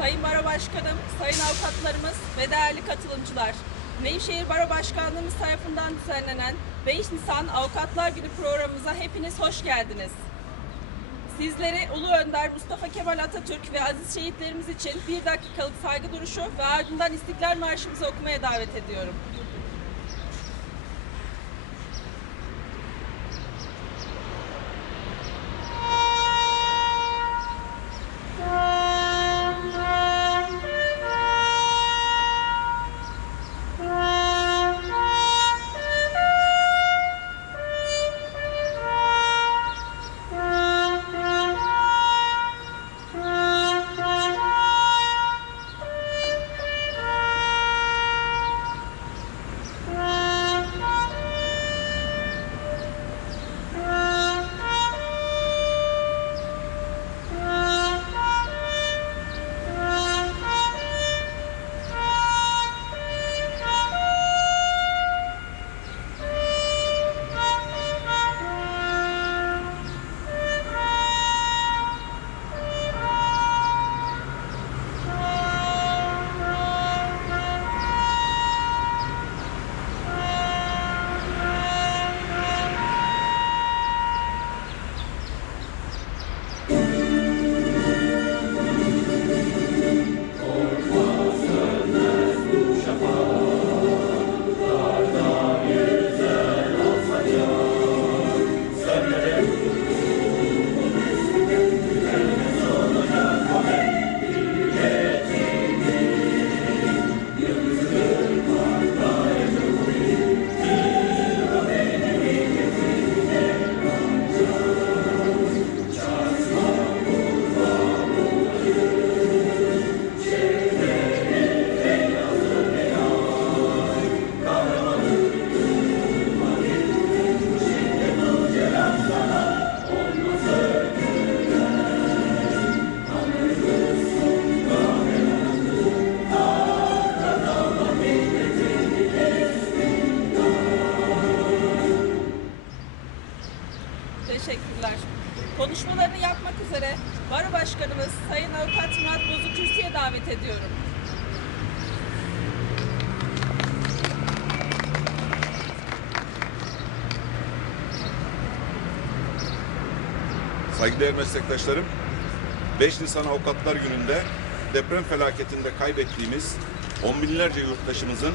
Sayın Baro Başkanım, sayın avukatlarımız ve değerli katılımcılar. Nevşehir Baro Başkanlığımız tarafından düzenlenen 5 Nisan Avukatlar Günü programımıza hepiniz hoş geldiniz. Sizleri Ulu Önder Mustafa Kemal Atatürk ve aziz şehitlerimiz için bir dakikalık saygı duruşu ve ardından İstiklal Marşımızı okumaya davet ediyorum. Konuşmalarını yapmak üzere Baro Başkanımız Sayın Avukat Murat Bozuk kürsüye davet ediyorum. Saygıdeğer meslektaşlarım, 5 Nisan Avukatlar Günü'nde deprem felaketinde kaybettiğimiz on binlerce yurttaşımızın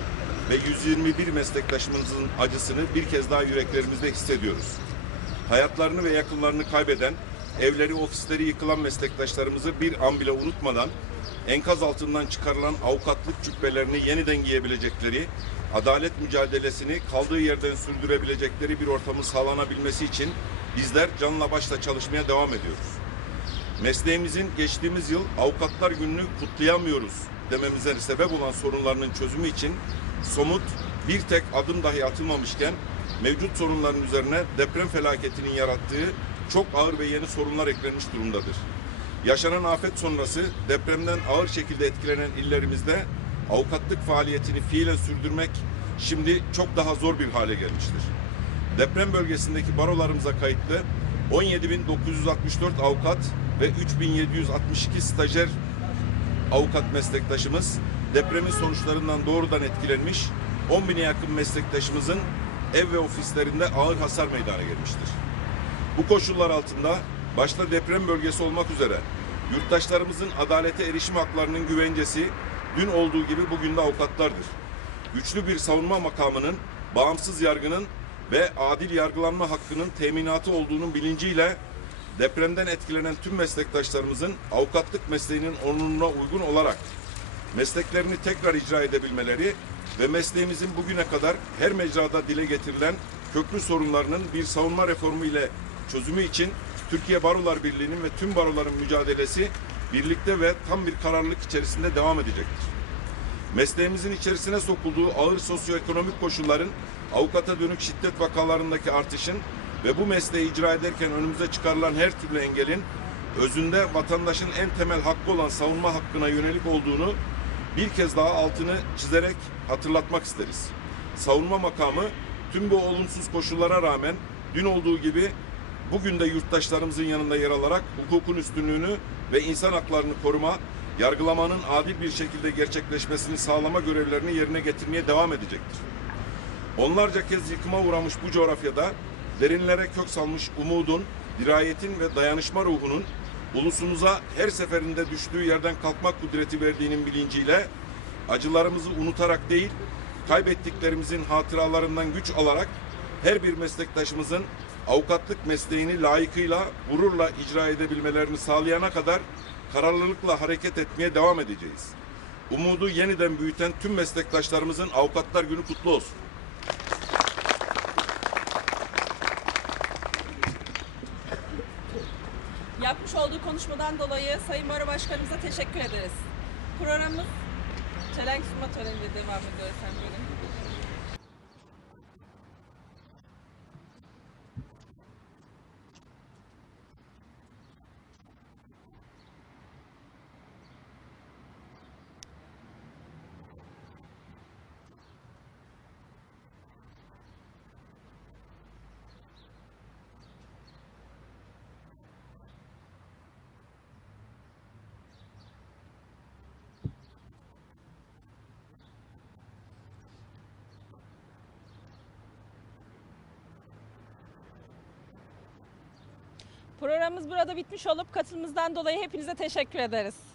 ve 121 meslektaşımızın acısını bir kez daha yüreklerimizde hissediyoruz. Hayatlarını ve yakınlarını kaybeden, evleri, ofisleri yıkılan meslektaşlarımızı bir an bile unutmadan enkaz altından çıkarılan avukatlık cübbelerini yeniden giyebilecekleri, adalet mücadelesini kaldığı yerden sürdürebilecekleri bir ortamın sağlanabilmesi için bizler canla başla çalışmaya devam ediyoruz. Mesleğimizin geçtiğimiz yıl Avukatlar Günü'nü kutlayamıyoruz dememize sebep olan sorunlarının çözümü için somut bir tek adım dahi atılmamışken mevcut sorunların üzerine deprem felaketinin yarattığı çok ağır ve yeni sorunlar eklenmiş durumdadır. Yaşanan afet sonrası depremden ağır şekilde etkilenen illerimizde avukatlık faaliyetini fiilen sürdürmek şimdi çok daha zor bir hale gelmiştir. Deprem bölgesindeki barolarımıza kayıtlı 17.964 avukat ve 3.762 stajyer avukat meslektaşımız depremin sonuçlarından doğrudan etkilenmiş 10 bine yakın meslektaşımızın ev ve ofislerinde ağır hasar meydana gelmiştir. Bu koşullar altında başta deprem bölgesi olmak üzere yurttaşlarımızın adalete erişim haklarının güvencesi dün olduğu gibi bugün de avukatlardır. Güçlü bir savunma makamının, bağımsız yargının ve adil yargılanma hakkının teminatı olduğunun bilinciyle depremden etkilenen tüm meslektaşlarımızın avukatlık mesleğinin onuruna uygun olarak mesleklerini tekrar icra edebilmeleri ve mesleğimizin bugüne kadar her mecrada dile getirilen köklü sorunlarının bir savunma reformu ile çözümü için Türkiye Barolar Birliği'nin ve tüm baroların mücadelesi birlikte ve tam bir kararlılık içerisinde devam edecektir. Mesleğimizin içerisine sokulduğu ağır sosyoekonomik koşulların avukata dönük şiddet vakalarındaki artışın ve bu mesleği icra ederken önümüze çıkarılan her türlü engelin özünde vatandaşın en temel hakkı olan savunma hakkına yönelik olduğunu bir kez daha altını çizerek hatırlatmak isteriz. Savunma makamı tüm bu olumsuz koşullara rağmen dün olduğu gibi bugün de yurttaşlarımızın yanında yer alarak hukukun üstünlüğünü ve insan haklarını koruma, yargılamanın adil bir şekilde gerçekleşmesini sağlama görevlerini yerine getirmeye devam edecektir. Onlarca kez yıkıma uğramış bu coğrafyada derinlere kök salmış umudun, dirayetin ve dayanışma ruhunun ulusumuza her seferinde düştüğü yerden kalkmak kudreti verdiğinin bilinciyle acılarımızı unutarak değil, kaybettiklerimizin hatıralarından güç alarak her bir meslektaşımızın avukatlık mesleğini layıkıyla, gururla icra edebilmelerini sağlayana kadar kararlılıkla hareket etmeye devam edeceğiz. Umudu yeniden büyüten tüm meslektaşlarımızın Avukatlar Günü kutlu olsun. Yapmış olduğu konuşmadan dolayı Sayın Baro Başkanımıza teşekkür ederiz. Programımız çelenk sunma töreniyle devam ediyor efendim. Programımız burada bitmiş olup katılımınızdan dolayı hepinize teşekkür ederiz.